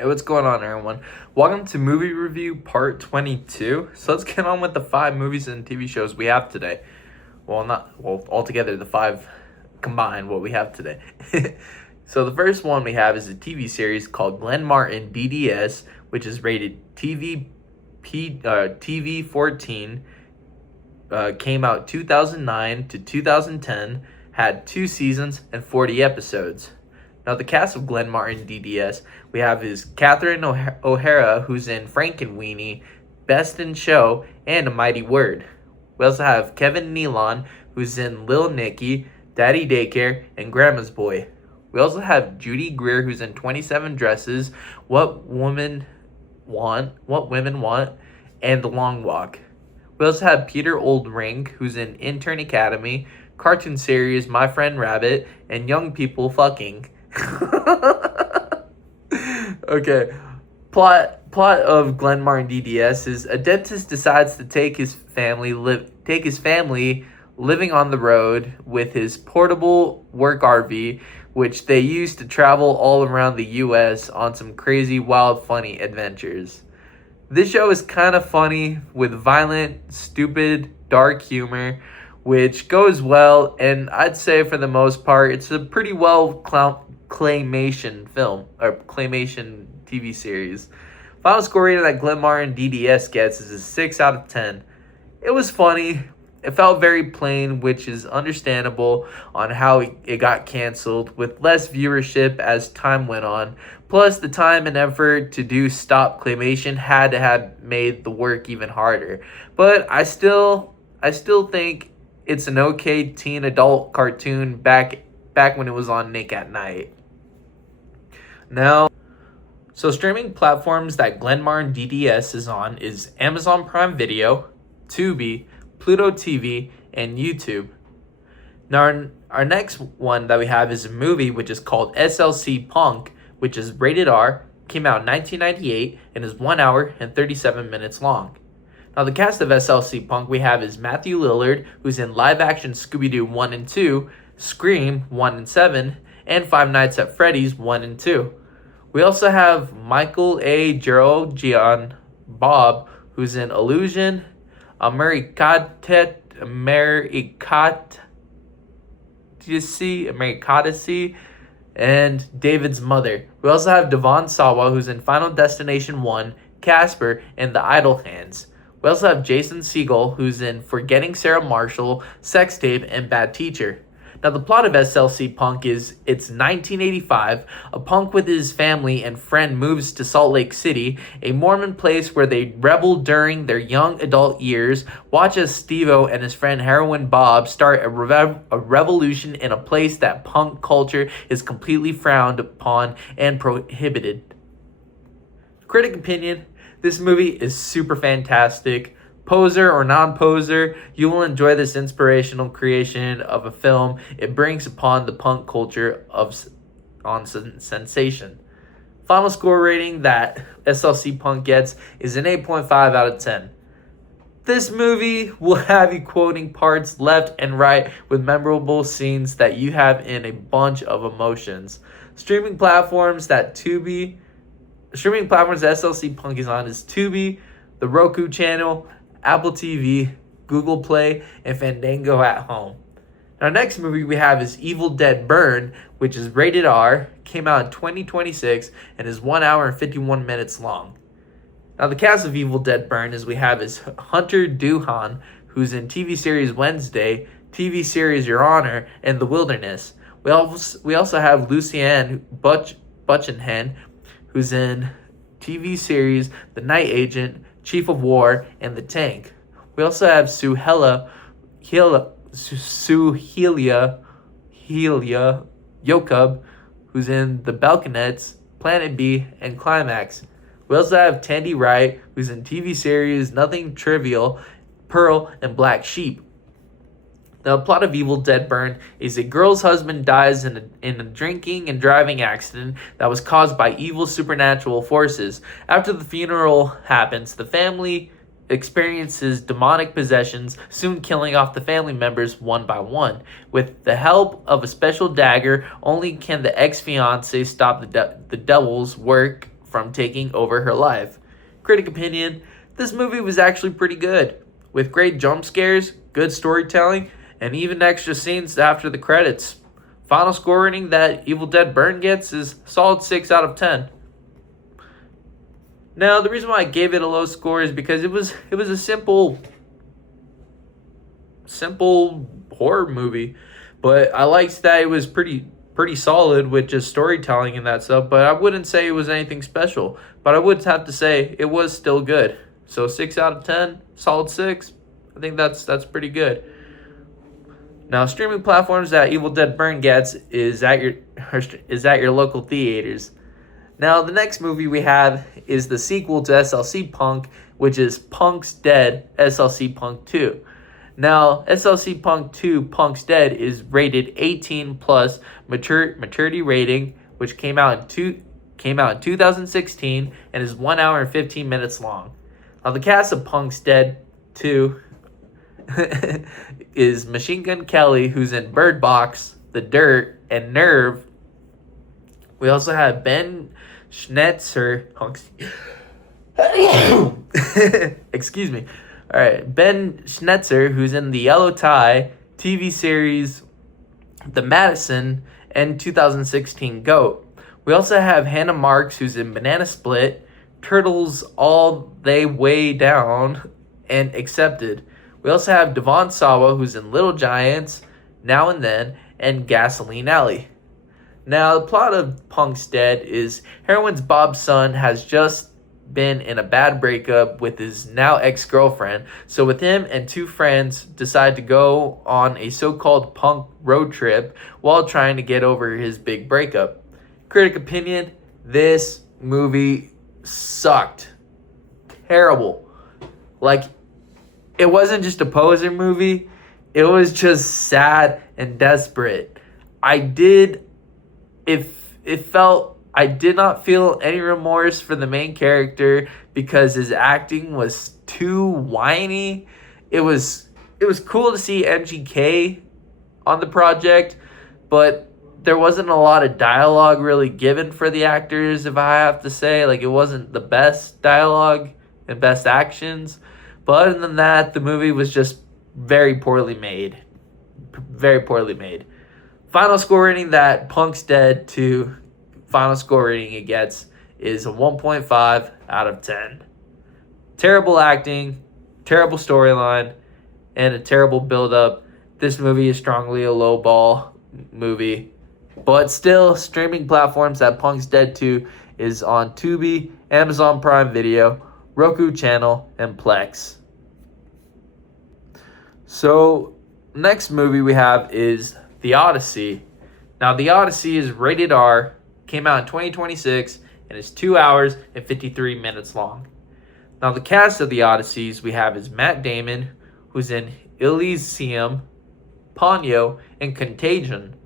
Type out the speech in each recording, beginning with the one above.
Hey, what's going on, everyone? Welcome to Movie Review Part 22. So let's get on with the 5 movies and TV shows we have today. Altogether, the 5 combined, what we have today. So the first one we have is a TV series called Martin DDS, which is rated TV 14, came out 2009 to 2010, had 2 seasons and 40 episodes. Now, the cast of Martin DDS, we have is Catherine O'Hara, who's in Frankenweenie, Best in Show, and A Mighty Word. We also have Kevin Nealon, who's in Lil Nicky, Daddy Daycare, and Grandma's Boy. We also have Judy Greer, who's in 27 Dresses, What Women Want, and The Long Walk. We also have Peter Oldring, who's in Intern Academy, cartoon series My Friend Rabbit, and Young People Fucking. Okay. Plot of Martin DDS is a dentist decides to take his family living on the road with his portable work RV, which they use to travel all around the US on some crazy, wild, funny adventures. This show is kind of funny with violent, stupid, dark humor, which goes well, and I'd say for the most part it's a pretty well claymation film or claymation TV series. Final score rating that Martin DDS gets is a 6 out of 10. It was funny. It felt very plain, which is understandable on how it got canceled, with less viewership as time went on. Plus, the time and effort to do stop claymation had to have made the work even harder. But I still think it's an okay teen adult cartoon back when it was on Nick at Night. Now, so streaming platforms that Martin DDS is on is Amazon Prime Video, Tubi, Pluto TV, and YouTube. Now, our next one that we have is a movie which is called SLC Punk, which is rated R, came out in 1998, and is 1 hour and 37 minutes long. Now, the cast of SLC Punk we have is Matthew Lillard, who's in live-action Scooby-Doo 1 and 2, Scream 1 and 7, and Five Nights at Freddy's 1 and 2. We also have Michael A. Gerogian Bob, who's in Illusion, Americadacy, and David's Mother. We also have Devon Sawa, who's in Final Destination 1, Casper, and The Idle Hands. We also have Jason Segel, who's in Forgetting Sarah Marshall, Sex Tape, and Bad Teacher. Now, the plot of SLC Punk is it's 1985. A punk with his family and friend moves to Salt Lake City, a Mormon place where they rebel during their young adult years. Watch as Steve-O and his friend Heroin Bob start a revolution in a place that punk culture is completely frowned upon and prohibited. Critic opinion, this movie is super fantastic. Poser or non-poser, you will enjoy this inspirational creation of a film. It brings upon the punk culture on sensation. Final score rating that SLC Punk gets is an 8.5 out of 10. This movie will have you quoting parts left and right with memorable scenes that you have in a bunch of emotions. Streaming platforms that SLC Punk is on is Tubi, the Roku channel, Apple TV, Google Play, and Fandango at home. Our next movie we have is Evil Dead Burn, which is rated R, came out in 2026, and is 1 hour and 51 minutes long. Now, the cast of Evil Dead Burn is Hunter Doohan, who's in TV series Wednesday, TV series Your Honor, and The Wilderness. We also have Lucianne Buchenhen, who's in TV series The Night Agent, Chief of War, and The Tank. We also have Suhelia Yokub, who's in The Balconettes, Planet B, and Climax. We also have Tandy Wright, who's in TV series Nothing Trivial, Pearl, and Black Sheep. The plot of Evil Dead Burn is a girl's husband dies in a drinking and driving accident that was caused by evil supernatural forces. After the funeral happens, the family experiences demonic possessions, soon killing off the family members one by one. With the help of a special dagger, only can the ex-fiancé stop the devil's work from taking over her life. Critic opinion, this movie was actually pretty good, with great jump scares, good storytelling, and even extra scenes after the credits. Final score rating that Evil Dead Burn gets is solid 6 out of 10. Now, the reason why I gave it a low score is because it was a simple horror movie, but I liked that it was pretty solid with just storytelling and that stuff, but I wouldn't say it was anything special, but I would have to say it was still good. So 6 out of 10, solid 6. I think that's pretty good. Now, streaming platforms that Evil Dead Burn gets is at your local theaters. Now, the next movie we have is the sequel to SLC Punk, which is Punk's Dead, SLC Punk 2. Now, SLC Punk 2, Punk's Dead, is rated 18 plus maturity rating, which came out in 2016 and is 1 hour and 15 minutes long. Now, the cast of Punk's Dead 2 is Machine Gun Kelly, who's in Bird Box, The Dirt, and Nerve. We also have Ben Schnetzer. Excuse me. All right, Ben Schnetzer, who's in the Yellow Tie TV series The Madison and 2016 GOAT. We also have Hannah Marks, who's in Banana Split, Turtles All They Way Down, and Accepted. We also have Devon Sawa, who's in Little Giants, Now and Then, and Gasoline Alley. Now, the plot of Punk's Dead is Heroine's Bob's son has just been in a bad breakup with his now ex-girlfriend, so with him and two friends decide to go on a so-called punk road trip while trying to get over his big breakup. Critic opinion, this movie sucked. Terrible. Like, it wasn't just a poser movie, it was just sad and desperate. I did not feel any remorse for the main character because his acting was too whiny. It was cool to see MGK on the project, but there wasn't a lot of dialogue really given for the actors, if I have to say. Like, it wasn't the best dialogue and best actions. But other than that, the movie was just very poorly made. Very poorly made. Final score rating that Punk's Dead 2 final score rating it gets is a 1.5 out of 10. Terrible acting, terrible storyline, and a terrible build-up. This movie is strongly a low-ball movie. But still, streaming platforms that Punk's Dead 2 is on Tubi, Amazon Prime Video, Roku Channel, and Plex. So, next movie we have is The Odyssey. Now, The Odyssey is rated R, came out in 2026, and is 2 hours and 53 minutes long. Now, the cast of The Odysseys we have is Matt Damon, who's in Elysium, Ponyo, and Contagion.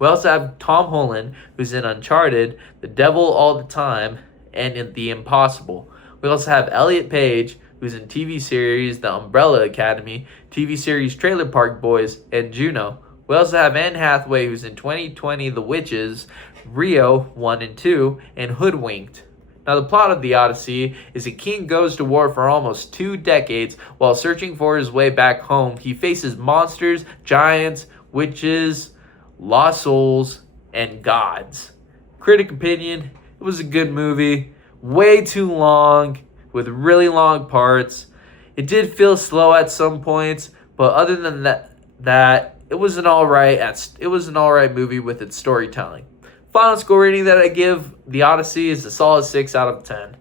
We also have Tom Holland, who's in Uncharted, The Devil All the Time, and in The Impossible. We also have Elliot Page, who's in TV series The Umbrella Academy, TV series Trailer Park Boys, and Juno. We also have Anne Hathaway, who's in 2020 The Witches, Rio 1 and 2, and Hoodwinked. Now, the plot of The Odyssey is a king goes to war for almost 2 decades. While searching for his way back home, he faces monsters, giants, witches, lost souls, and gods. Critic opinion, it was a good movie. Way too long, with really long parts. It did feel slow at some points, but other than that, it was an alright movie with its storytelling. Final score rating that I give The Odyssey is a solid 6 out of 10.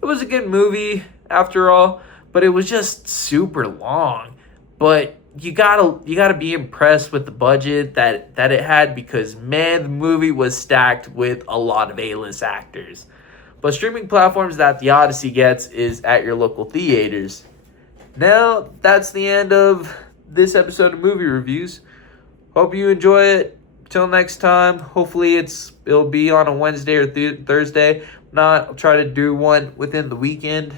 It was a good movie after all, but it was just super long. But you gotta be impressed with the budget that it had, because man, the movie was stacked with a lot of A-list actors. But streaming platforms that The Odyssey gets is at your local theaters. Now, that's the end of this episode of Movie Reviews. Hope you enjoy it. Till next time, hopefully it'll be on a Wednesday or Thursday. If not, I'll try to do one within the weekend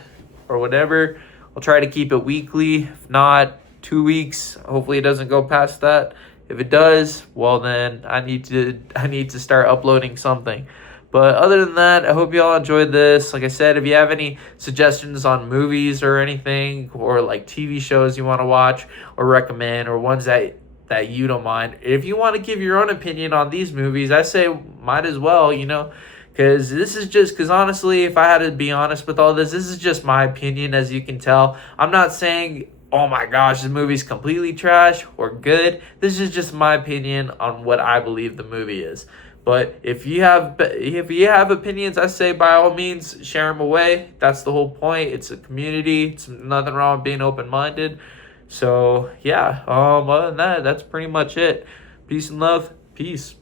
or whatever. I'll try to keep it weekly. If not, 2 weeks. Hopefully it doesn't go past that. If it does, well then I need to start uploading something. But other than that, I hope you all enjoyed this. Like I said, if you have any suggestions on movies or anything, or like TV shows you want to watch or recommend, or ones that you don't mind, if you want to give your own opinion on these movies, I say might as well, because because honestly, if I had to be honest with all this is just my opinion, as you can tell. I'm not saying, oh my gosh, this movie's completely trash or good. This is just my opinion on what I believe the movie is. But if you have opinions, I say by all means share them away. That's the whole point. It's a community. It's nothing wrong with being open-minded. So yeah, other than that, that's pretty much it. Peace and love. Peace.